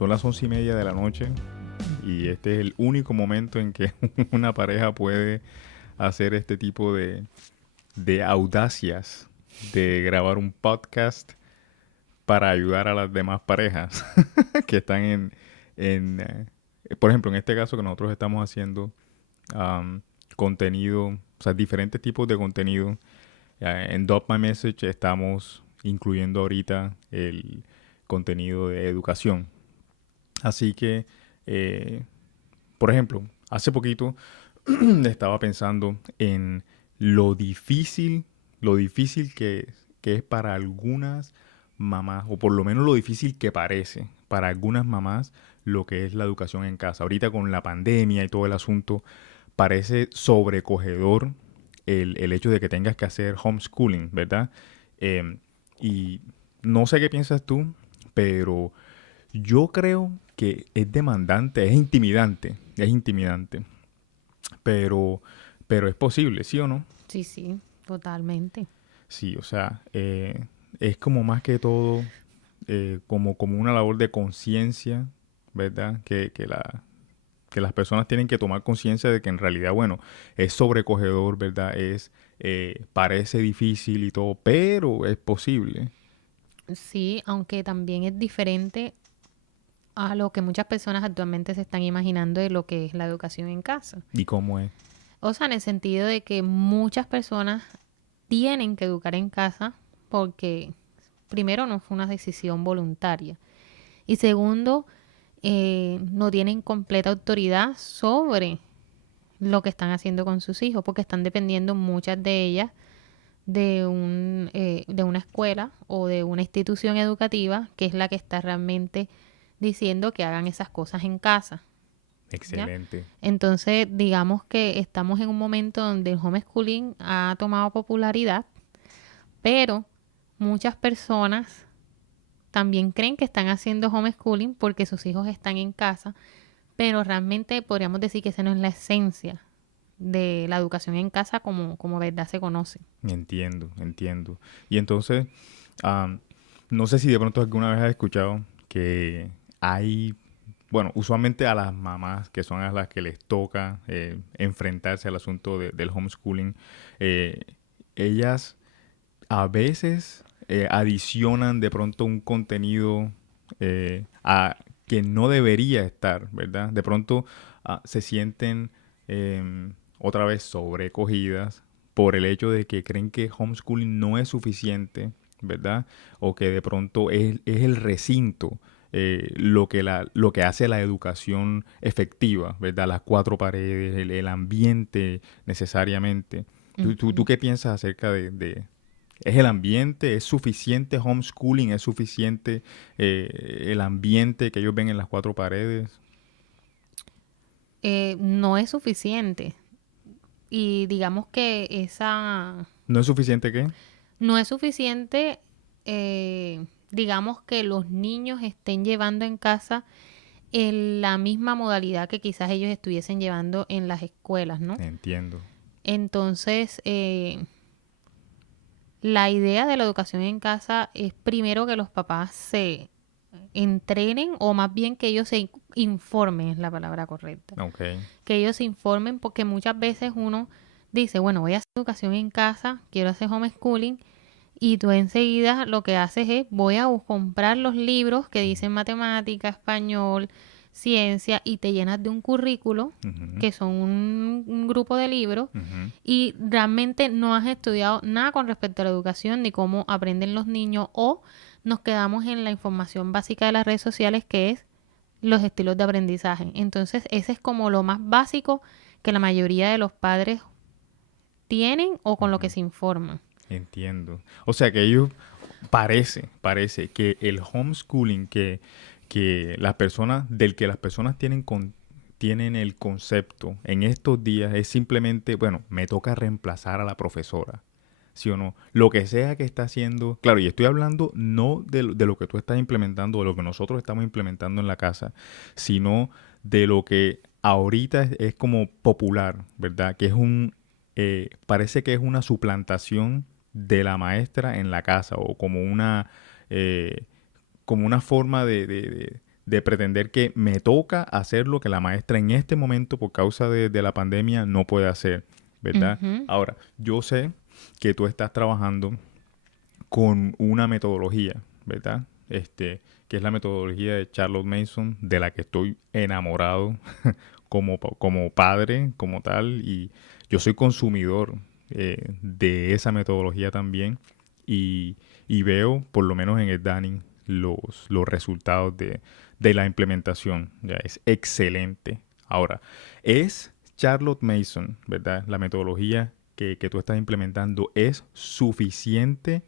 Son las 11:30 de la noche y este es el único momento en que una pareja puede hacer este tipo de audacias de grabar un podcast para ayudar a las demás parejas que están por ejemplo, en este caso que nosotros estamos haciendo contenido, o sea, diferentes tipos de contenido. En Drop My Message estamos incluyendo ahorita el contenido de educación. Así que, eh, por ejemplo, hace poquito estaba pensando en lo difícil que es para algunas mamás, o por lo menos lo difícil que parece para algunas mamás lo que es la educación en casa. Ahorita con la pandemia y todo el asunto, parece sobrecogedor el hecho de que tengas que hacer homeschooling, ¿verdad? Eh, y no sé qué piensas tú, pero yo creo que es demandante, es intimidante, pero, pero es posible, ¿sí o no? Sí, sí, totalmente. Sí, o sea, es como más que todo, como una labor de conciencia, ¿verdad? Que las personas tienen que tomar conciencia de que en realidad, bueno, es sobrecogedor, ¿verdad? Parece difícil y todo, pero es posible. Sí, aunque también es diferente a lo que muchas personas actualmente se están imaginando de lo que es la educación en casa. ¿Y cómo es? O sea, en el sentido de que muchas personas tienen que educar en casa porque primero no fue una decisión voluntaria y segundo, no tienen completa autoridad sobre lo que están haciendo con sus hijos porque están dependiendo muchas de ellas de una escuela o de una institución educativa que es la que está realmente diciendo que hagan esas cosas en casa, ¿ya? Excelente. Entonces, digamos que estamos en un momento donde el homeschooling ha tomado popularidad, pero muchas personas también creen que están haciendo homeschooling porque sus hijos están en casa, pero realmente podríamos decir que esa no es la esencia de la educación en casa como verdad se conoce. Entiendo, entiendo. Y entonces, am, no sé si de pronto alguna vez has escuchado que hay, bueno, usualmente a las mamás que son a las que les toca enfrentarse al asunto del homeschooling, eh, ellas a veces adicionan de pronto un contenido que no debería estar, ¿verdad? De pronto se sienten otra vez sobrecogidas por el hecho de que creen que homeschooling no es suficiente, ¿verdad? O que de pronto es el recinto lo que hace la educación efectiva, ¿verdad? Las cuatro paredes, el ambiente necesariamente. ¿Tú Ujú. qué piensas acerca ¿es el ambiente? ¿Es suficiente homeschooling? ¿Es suficiente el ambiente que ellos ven en las cuatro paredes? No es suficiente. Y digamos que esa ¿No es suficiente qué? no es suficiente, digamos que los niños estén llevando en casa en la misma modalidad que quizás ellos estuviesen llevando en las escuelas, ¿no? Entiendo. Entonces, la idea de la educación en casa es primero que los papás se entrenen o más bien que ellos se informen, es la palabra correcta. Ok. Que ellos se informen porque muchas veces uno dice, bueno, voy a hacer educación en casa, quiero hacer homeschooling y tú enseguida lo que haces es voy a comprar los libros que dicen matemática, español, ciencia y te llenas de un currículo Ujú, que son un grupo de libros ujú. y realmente no has estudiado nada con respecto a la educación ni cómo aprenden los niños o nos quedamos en la información básica de las redes sociales que es los estilos de aprendizaje. Entonces, ese es como lo más básico que la mayoría de los padres tienen o con lo que Ujú. se informan. Entiendo. O sea que ellos parece que el homeschooling que las personas, del que las personas tienen el concepto en estos días es simplemente, bueno, me toca reemplazar a la profesora. ¿Sí o no? Lo que sea que está haciendo, claro, y estoy hablando no de lo que tú estás implementando, de lo que nosotros estamos implementando en la casa, sino de lo que ahorita es como popular, ¿verdad? Que es parece que es una suplantación de la maestra en la casa o eh, como una forma de pretender que me toca hacer lo que la maestra en este momento, por causa de la pandemia, no puede hacer, ¿verdad? Ujú. Ahora, yo sé que tú estás trabajando con una metodología, ¿verdad? Que es la metodología de Charlotte Mason, de la que estoy enamorado como padre, como tal, y yo soy consumidor de esa metodología también, y, y veo, por lo menos en el Danning, los resultados de la implementación. Ya es excelente. Ahora, es Charlotte Mason, ¿verdad? La metodología que tú estás implementando es suficiente.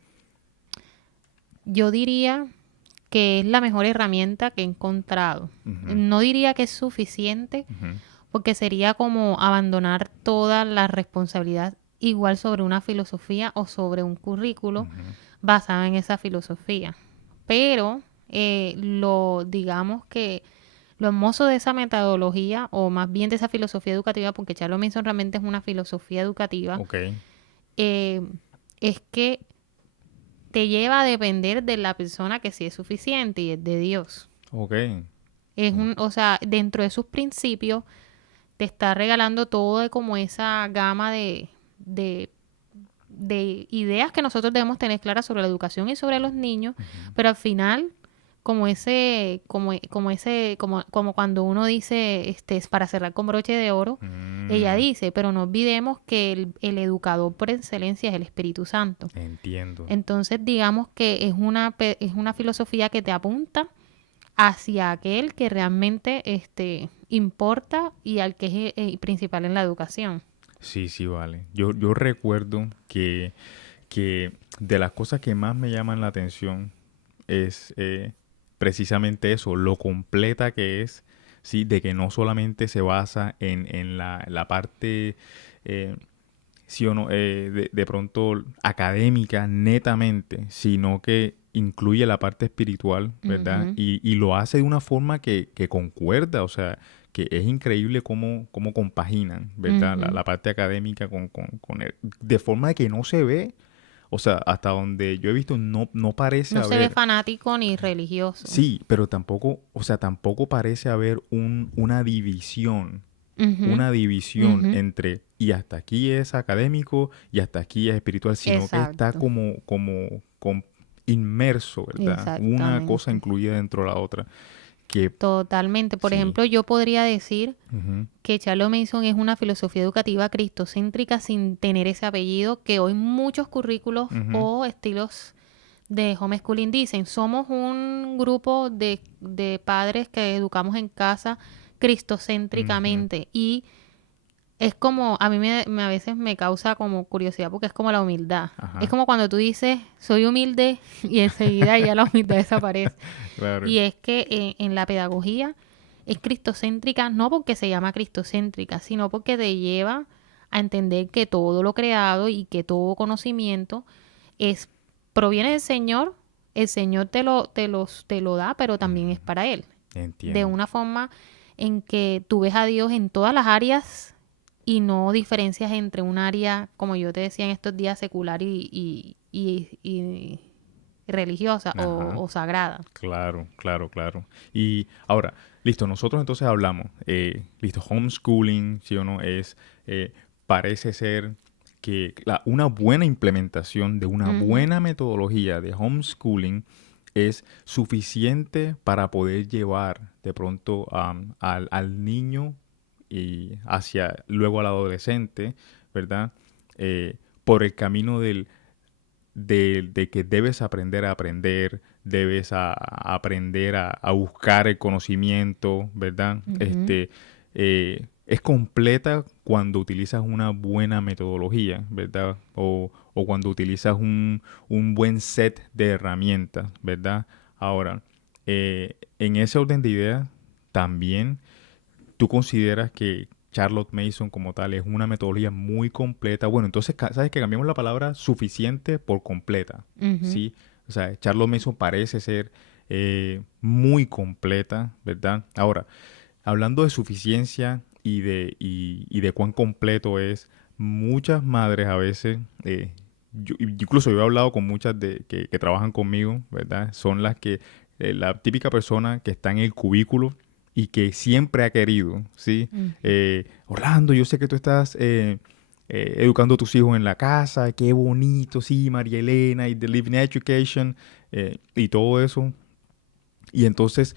Yo diría que es la mejor herramienta que he encontrado. Ujú, No diría que es suficiente ujú, porque sería como abandonar toda la responsabilidad igual sobre una filosofía o sobre un currículo ujú, basado en esa filosofía. Pero digamos que lo hermoso de esa metodología, o más bien de esa filosofía educativa, porque Charles Manson realmente es una filosofía educativa, ok, eh, es que te lleva a depender de la persona que sí es suficiente y es de Dios. ok. O sea, dentro de sus principios te está regalando todo de como esa gama de, de ideas que nosotros debemos tener claras sobre la educación y sobre los niños, Ujú, pero al final, como cuando uno dice, es para cerrar con broche de oro, ella mm, dice, pero no olvidemos que el educador por excelencia es el Espíritu Santo. entiendo. Entonces, digamos que es una filosofía que te apunta hacia aquel que realmente importa y al que es principal en la educación. Sí, sí, vale. Yo recuerdo que de las cosas que más me llaman la atención es precisamente eso, lo completa que es, sí, de que no solamente se basa en la parte, eh, sí o no, de pronto académica netamente, sino que incluye la parte espiritual, ¿verdad? Ujú, Y lo hace de una forma que concuerda, o sea, que es increíble cómo compaginan, ¿verdad? ujú. La parte académica con de forma que no se ve, o sea, hasta donde yo he visto, no parece No se ve haber. fanático ni religioso. Sí, pero tampoco, o sea, tampoco parece haber Ujú, una división ujú. entre y hasta aquí es académico y hasta aquí es espiritual, sino que está Exacto, inmerso, ¿verdad? Una cosa exactamente. incluida dentro de la otra. Que Totalmente. Por sí. ejemplo, yo podría decir Ujú, que Charles Mason es una filosofía educativa cristocéntrica sin tener ese apellido que hoy muchos currículos ujú, o estilos de homeschooling dicen. Somos un grupo de padres que educamos en casa ujú, cristocéntricamente y es como, a mí a veces me causa como curiosidad porque es como la humildad. Es ajá. como cuando tú dices, soy humilde y enseguida ya la humildad desaparece. Claro. Y es que en la pedagogía es cristocéntrica no porque se llama cristocéntrica, sino porque te lleva a entender que todo lo creado y que todo conocimiento es proviene del Señor, el Señor te lo da, pero también es Ujú, para Él. De entiendo. una forma en que tú ves a Dios en todas las áreas y no diferencias entre un área, como yo te decía en estos días, secular y religiosa Ajá. o sagrada. Claro, claro, claro. Y ahora, listo, nosotros entonces hablamos, listo, homeschooling, sí o no, eh, parece ser que una buena implementación de una Ujú, buena metodología de homeschooling es suficiente para poder llevar de pronto al niño y hacia luego al adolescente, ¿verdad? Por el camino de que debes aprender a aprender, debes aprender a buscar el conocimiento, ¿verdad? ujú. Es completa cuando utilizas una buena metodología, ¿verdad? O cuando utilizas un buen set de herramientas, ¿verdad? Ahora, en ese orden de ideas, también tú consideras que Charlotte Mason como tal es una metodología muy completa. Bueno, entonces, ¿sabes que cambiamos la palabra suficiente por completa? Ujú, ¿Sí? O sea, Charlotte Mason parece ser muy completa, ¿verdad? Ahora, hablando de suficiencia y de cuán completo es, muchas madres a veces, incluso yo he hablado con muchas que trabajan conmigo, ¿verdad? Son las que la típica persona que está en el cubículo y que siempre ha querido, ¿sí? Orlando, yo sé que tú estás educando a tus hijos en la casa, qué bonito, sí, María Elena, y The Living Education, y todo eso. Y entonces,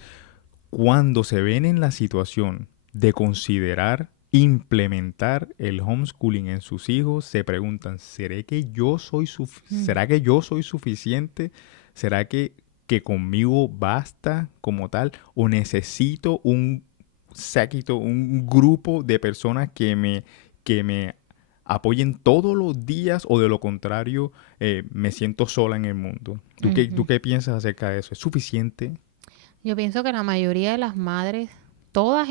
cuando se ven en la situación de considerar implementar el homeschooling en sus hijos, se preguntan, ¿será que yo soy suficiente? ¿Será que conmigo basta como tal? ¿O necesito un séquito, un grupo de personas que me apoyen todos los días, o de lo contrario, me siento sola en el mundo? ¿Tú qué piensas acerca de eso? ¿Es suficiente? Yo pienso que la mayoría de las madres, todas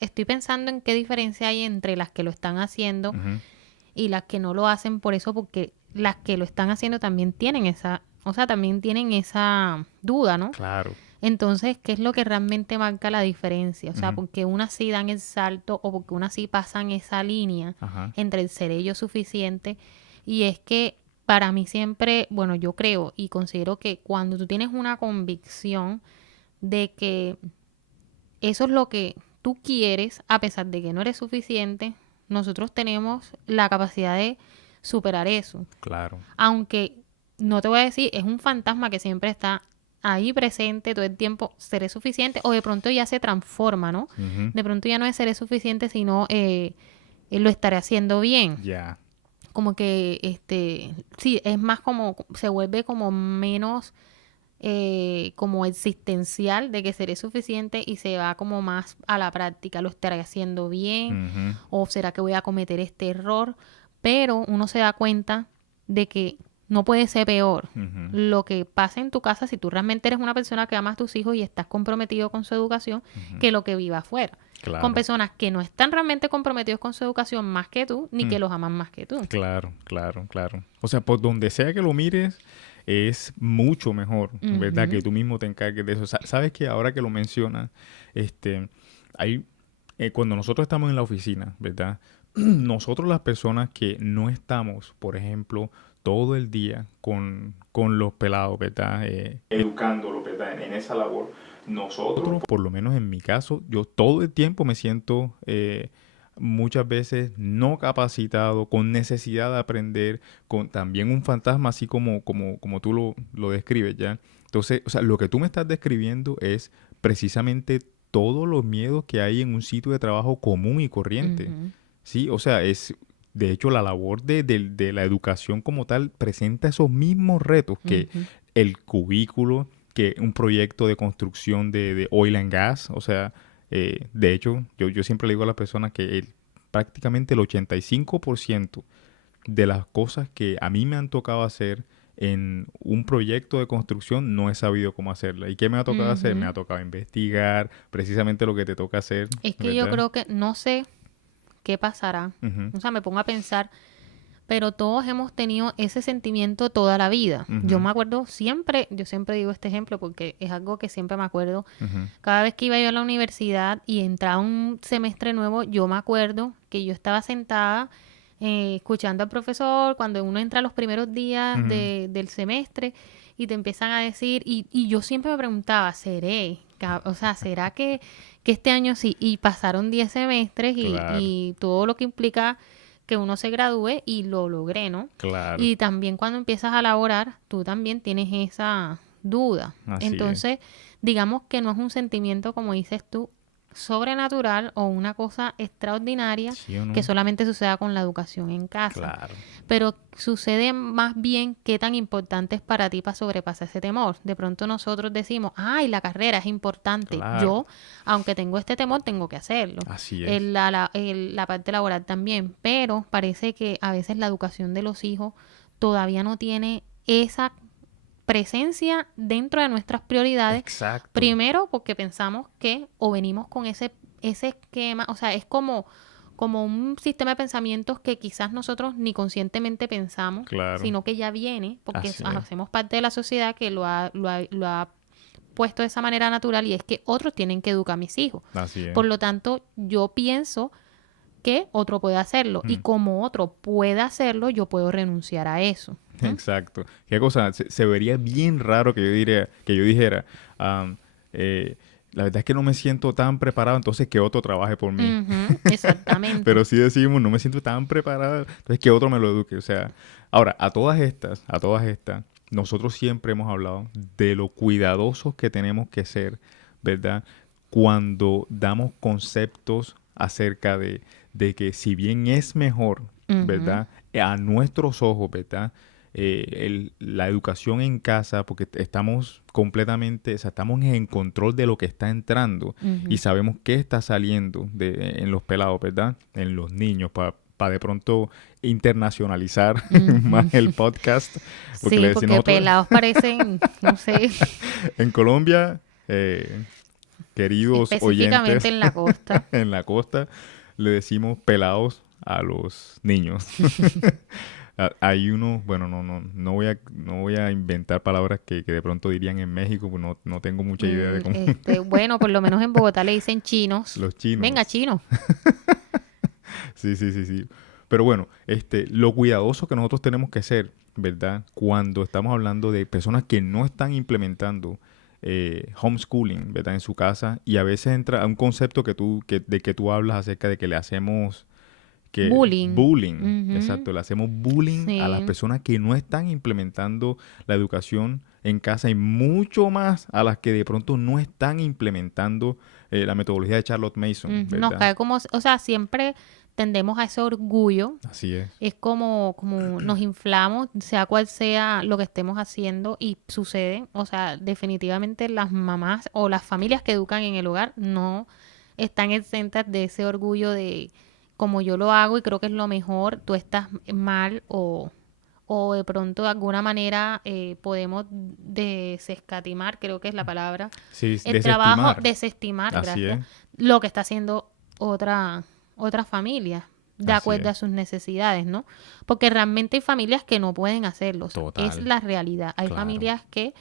estoy pensando en qué diferencia hay entre las que lo están haciendo Ujú. y las que no lo hacen por eso, porque las que lo están haciendo también tienen también tienen esa duda, ¿no? Claro. Entonces, ¿qué es lo que realmente marca la diferencia? O sea, Ujú. porque unas sí dan el salto o porque unas sí pasan esa línea Ajá. entre el ser ellos suficiente. Y es que para mí siempre, bueno, yo creo y considero que cuando tú tienes una convicción de que eso es lo que tú quieres, a pesar de que no eres suficiente, nosotros tenemos la capacidad de superar eso. Claro. Aunque no te voy a decir, es un fantasma que siempre está ahí presente todo el tiempo, seré suficiente, o de pronto ya se transforma, ¿no? Ujú. De pronto ya no es seré suficiente, sino lo estaré haciendo bien. Ya. Como que, sí, es más como, se vuelve como menos como existencial de que seré suficiente y se va como más a la práctica, lo estaré haciendo bien Ujú. o será que voy a cometer este error, pero uno se da cuenta de que no puede ser peor Ujú. lo que pasa en tu casa si tú realmente eres una persona que ama a tus hijos y estás comprometido con su educación que lo que viva afuera. Con Claro. personas que no están realmente comprometidos con su educación más que tú, ni que los aman más que tú. Claro, claro, claro. O sea, por donde sea que lo mires, es mucho mejor, ¿verdad? Ujú. Que tú mismo te encargues de eso. Sabes que ahora que lo mencionas, este, hay, cuando nosotros estamos en la oficina, ¿verdad? Nosotros las personas que no estamos, por ejemplo, todo el día con los pelados, ¿verdad? Educándolos, ¿verdad? En esa labor. Nosotros, por lo menos en mi caso, yo todo el tiempo me siento muchas veces no capacitado, con necesidad de aprender, con también un fantasma así como tú lo describes, ¿ya? Entonces, o sea, lo que tú me estás describiendo es precisamente todos los miedos que hay en un sitio de trabajo común y corriente. Ujú. Sí, o sea, de hecho, la labor de la educación como tal presenta esos mismos retos que Ujú. el cubículo, que un proyecto de construcción de oil and gas. O sea, de hecho, yo siempre le digo a las personas que prácticamente el 85% de las cosas que a mí me han tocado hacer en un proyecto de construcción no he sabido cómo hacerla. ¿Y qué me ha tocado hacer? Me Ujú. ha tocado investigar precisamente lo que te toca hacer, Es que yo ¿verdad? creo que no sé qué pasará. Ujú. O sea, me pongo a pensar, pero todos hemos tenido ese sentimiento toda la vida. Yo Ujú. me acuerdo siempre, yo siempre digo este ejemplo porque es algo que siempre me acuerdo. Ujú. Cada vez que iba yo a la universidad y entraba un semestre nuevo, yo me acuerdo que yo estaba sentada escuchando al profesor cuando uno entra los primeros días Ujú. del semestre y te empiezan a decir, y yo siempre me preguntaba, o sea, ¿será que este año sí? Y pasaron 10 semestres Claro, y todo lo que implica que uno se gradúe y lo logré, ¿no? claro, Y también cuando empiezas a laborar, tú también tienes esa duda. así es. Entonces, digamos que no es un sentimiento, como dices tú, sobrenatural o una cosa extraordinaria ¿Sí o que no? solamente suceda con la educación en casa. Claro, Pero sucede más bien qué tan importante es para ti para sobrepasar ese temor. De pronto nosotros decimos, ay, la carrera es importante. claro, Yo, aunque tengo este temor, tengo que hacerlo. así es. La parte laboral también. Pero parece que a veces la educación de los hijos todavía no tiene esa presencia dentro de nuestras prioridades. Exacto, Primero, porque pensamos que o venimos con ese esquema, o sea, es como un sistema de pensamientos que quizás nosotros ni conscientemente pensamos, claro, sino que ya viene, porque así es, hacemos parte de la sociedad que lo ha puesto de esa manera natural y es que otros tienen que educar a mis hijos. así es. Por lo tanto, yo pienso que otro puede hacerlo. Y como otro puede hacerlo, yo puedo renunciar a eso. ¿No? Exacto. ¿Qué cosa? Se vería bien raro que yo dijera, la verdad es que no me siento tan preparado, entonces que otro trabaje por mí. Exactamente. Pero si decimos, no me siento tan preparado, entonces que otro me lo eduque. O sea, ahora, a todas estas, nosotros siempre hemos hablado de lo cuidadosos que tenemos que ser, ¿verdad? Cuando damos conceptos acerca de que si bien es mejor, Ujú, ¿verdad? A nuestros ojos, ¿verdad? La educación en casa, porque estamos completamente, o sea, estamos en control de lo que está entrando y ujú. sabemos qué está saliendo en los pelados, ¿verdad? En los niños, para de pronto internacionalizar más el Ujú. podcast, porque le Sí, decimos porque nosotros, pelados parecen, no sé, en Colombia, queridos específicamente oyentes en la costa. en la costa, le decimos pelados a los niños. Hay uno, bueno, no voy a inventar palabras que de pronto dirían en México, pues no tengo mucha idea de cómo Bueno, por lo menos en Bogotá le dicen chinos. los Venga, chinos. chino. Sí. Pero bueno, lo cuidadoso que nosotros tenemos que ser, ¿verdad? Cuando estamos hablando de personas que no están implementando homeschooling, ¿verdad? En su casa y a veces entra a un concepto de que tú hablas acerca de que le hacemos que Bullying. bullying, Ujú. exacto, le hacemos bullying a las Sí. personas que no están implementando la educación en casa y mucho más a las que de pronto no están implementando la metodología de Charlotte Mason, Nos ¿verdad? cae como, o sea, siempre tendemos a ese orgullo. Así es, Es como nos inflamos, sea cual sea lo que estemos haciendo y sucede. O sea, definitivamente las mamás o las familias que educan en el hogar no están exentas de ese orgullo de como yo lo hago y creo que es lo mejor, tú estás mal o de pronto de alguna manera podemos desescatimar, creo que es la palabra, sí, el trabajo, desestimar, desestimar, así gracias, es, lo que está haciendo otra familia, de así acuerdo es, a sus necesidades, ¿no? Porque realmente hay familias que no pueden hacerlo, o sea, es total, la realidad. Hay claro, familias que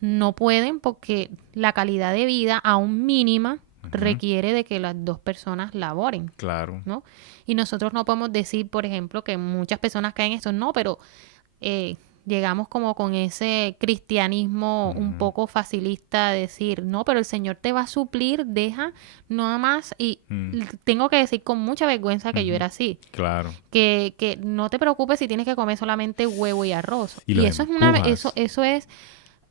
no pueden porque la calidad de vida, aún mínima, ujú, requiere de que las dos personas laboren, claro, ¿no? Y nosotros no podemos decir, por ejemplo, que muchas personas caen en esto, no, pero eh, llegamos como con ese cristianismo un ujú, poco facilista de decir, no, pero el Señor te va a suplir, deja nada más. Y mm, tengo que decir con mucha vergüenza que yo ujú, era así, claro, que no te preocupes si tienes que comer solamente huevo y arroz. y Y los eso es empujas, eso es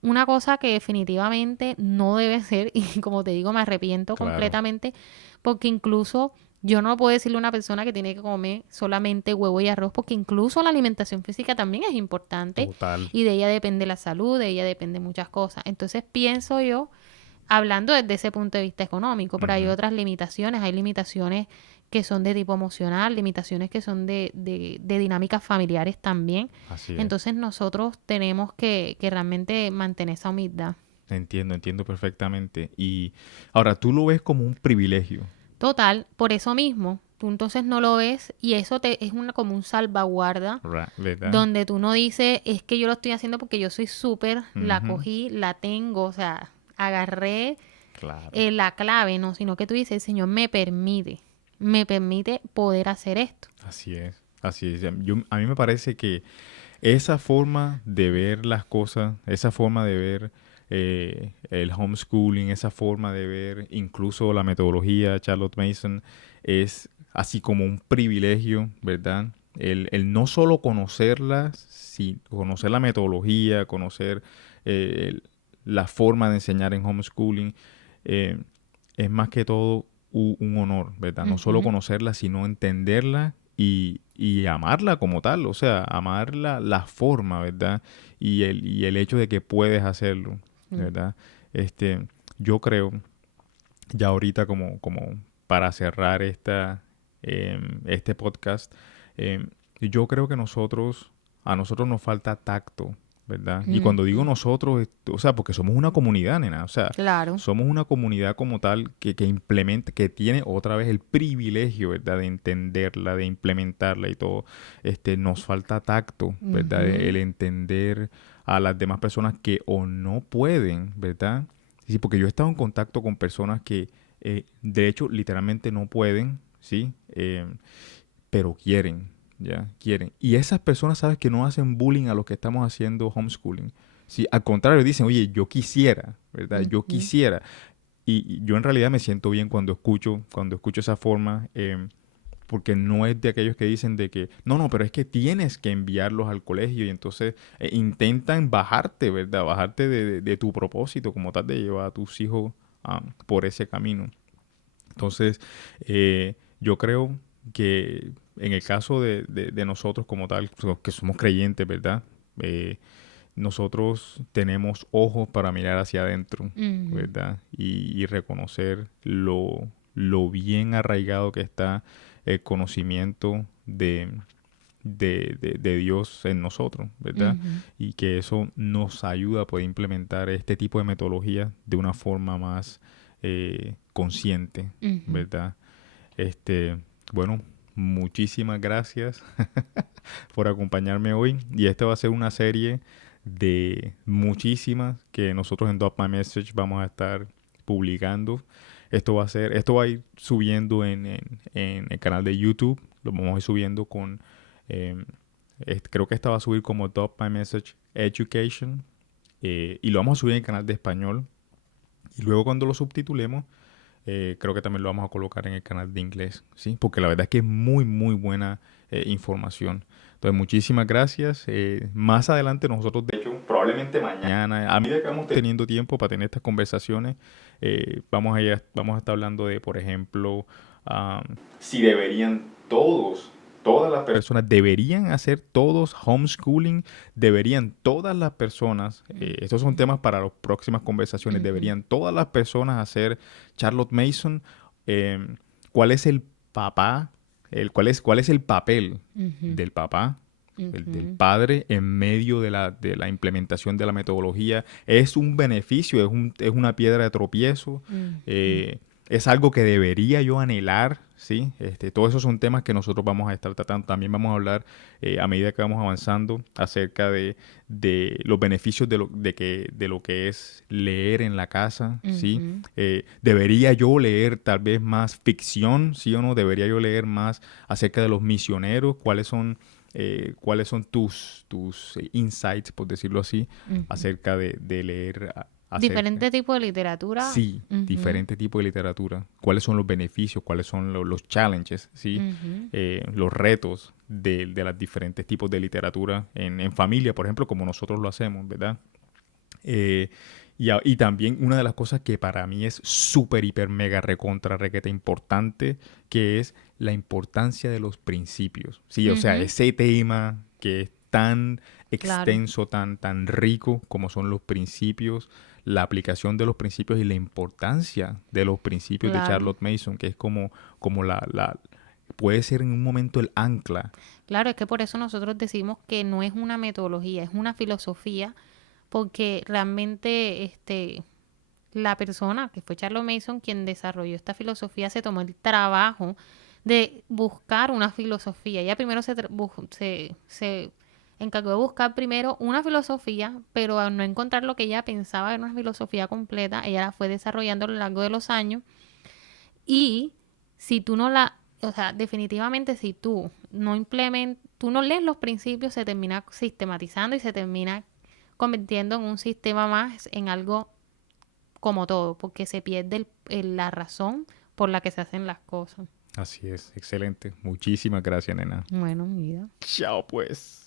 una cosa que definitivamente no debe ser y como te digo me arrepiento claro, completamente porque incluso yo no puedo decirle a una persona que tiene que comer solamente huevo y arroz porque incluso la alimentación física también es importante total, y de ella depende la salud, de ella depende muchas cosas. Entonces pienso yo, hablando desde ese punto de vista económico, pero hay ujú, otras limitaciones, hay limitaciones que son de tipo emocional, limitaciones que son de dinámicas familiares también. así es. Entonces nosotros tenemos que realmente mantener esa humildad. Entiendo perfectamente. Y ahora, tú lo ves como un privilegio, Total, por eso mismo, tú entonces no lo ves y eso te es una como un salvaguarda ¿verdad? donde tú no dices, es que yo lo estoy haciendo porque yo soy súper, la Ujú, cogí, la tengo, o sea, agarré claro, la clave, no, sino que tú dices, el Señor me permite poder hacer esto. así es, así es. A mí me parece que esa forma de ver las cosas, esa forma de ver el homeschooling, esa forma de ver incluso la metodología Charlotte Mason, es así como un privilegio, ¿verdad? El no solo conocerlas, conocer la metodología, conocer la forma de enseñar en homeschooling, eh, es más que todo un honor, ¿verdad? No solo Ujú, conocerla, sino entenderla y amarla como tal, o sea, amar la forma, ¿verdad? Y el hecho de que puedes hacerlo, mm, ¿verdad? Este, yo creo, ya ahorita como para cerrar este podcast, yo creo que a nosotros nos falta tacto, ¿verdad? Y cuando digo ujú, nosotros, o sea, porque somos una comunidad, nena, o sea, claro. somos una comunidad como tal que implementa, que tiene otra vez el privilegio, ¿verdad? De entenderla, de implementarla y todo. Nos falta tacto, ¿verdad? Ujú, El entender a las demás personas que o no pueden, ¿verdad? Sí, porque yo he estado en contacto con personas que, de hecho, literalmente no pueden, ¿sí? Pero quieren, ¿ya? Quieren. Y esas personas, ¿sabes? Que no hacen bullying a los que estamos haciendo homeschooling. Sí, al contrario, dicen, oye, yo quisiera, ¿verdad? Yo Ujú. quisiera. Y yo en realidad me siento bien cuando escucho esa forma, porque no es de aquellos que dicen de que, no, no, pero es que tienes que enviarlos al colegio y entonces intentan bajarte, ¿verdad? Bajarte de tu propósito como tal de llevar a tus hijos por ese camino. Entonces, yo creo que en el caso de nosotros como tal, que somos creyentes, ¿verdad? Eh, nosotros tenemos ojos para mirar hacia adentro, Ujú. ¿verdad? Y reconocer lo bien arraigado que está el conocimiento de Dios en nosotros, ¿verdad? Ujú. Y que eso nos ayuda a poder implementar este tipo de metodología de una forma más consciente, Ujú. ¿verdad? Este, bueno, muchísimas gracias por acompañarme hoy. Y esta va a ser una serie de muchísimas que nosotros en Drop My Message vamos a estar publicando. Esto va a ir subiendo en el canal de YouTube. Lo vamos a ir subiendo con, eh, creo que esta va a subir como Drop My Message Education. Y lo vamos a subir en el canal de español. Y luego cuando lo subtitulemos, creo que también lo vamos a colocar en el canal de inglés, ¿sí? Porque la verdad es que es muy, muy buena información. Entonces, muchísimas gracias. Más adelante nosotros, de hecho, probablemente mañana, a medida que vamos teniendo tiempo para tener estas conversaciones, vamos a estar hablando de, por ejemplo, si deberían todas las personas deberían hacer todos homeschooling, deberían todas las personas, estos son temas para las próximas conversaciones, Ujú. deberían todas las personas hacer Charlotte Mason. Eh, ¿Cuál es el papá? ¿Cuál es el papel Ujú. del papá? Del Ujú. padre en medio de la implementación de la metodología. Es un beneficio, es una piedra de tropiezo. Ujú. Es algo que debería yo anhelar, ¿sí? Todos esos son temas que nosotros vamos a estar tratando. También vamos a hablar a medida que vamos avanzando acerca de los beneficios de lo que es leer en la casa, ¿sí? Ujú. ¿Debería yo leer tal vez más ficción, sí o no? ¿Debería yo leer más acerca de los misioneros? ¿Cuáles son tus insights, por decirlo así, Ujú. acerca de leer acerca? Diferente tipo de literatura. Sí, Ujú. diferente tipo de literatura. ¿Cuáles son los beneficios? ¿Cuáles son los challenges? ¿Sí? Ujú. Los retos de los diferentes tipos de literatura en familia, por ejemplo, como nosotros lo hacemos, ¿verdad? Eh, y también una de las cosas que para mí es súper, hiper, mega, recontra, requete importante, que es la importancia de los principios. Sí, o sea, Ujú. ese tema que es tan Claro, extenso, tan rico como son los principios, la aplicación de los principios y la importancia de los principios de claro. Charlotte Mason, que es como puede ser en un momento el ancla. Claro, es que por eso nosotros decimos que no es una metodología, es una filosofía, porque realmente la persona que fue Charles Mason quien desarrolló esta filosofía se tomó el trabajo de buscar una filosofía. Ella primero se encargó de buscar primero una filosofía, pero al no encontrar lo que ella pensaba era una filosofía completa, ella la fue desarrollando a lo largo de los años. Y si tú no la, o sea, definitivamente si tú no lees los principios, se termina sistematizando y se termina convirtiendo en un sistema más, en algo como todo, porque se pierde la razón por la que se hacen las cosas. Así es, excelente. Muchísimas gracias, nena. Bueno, mi vida. Chao, pues.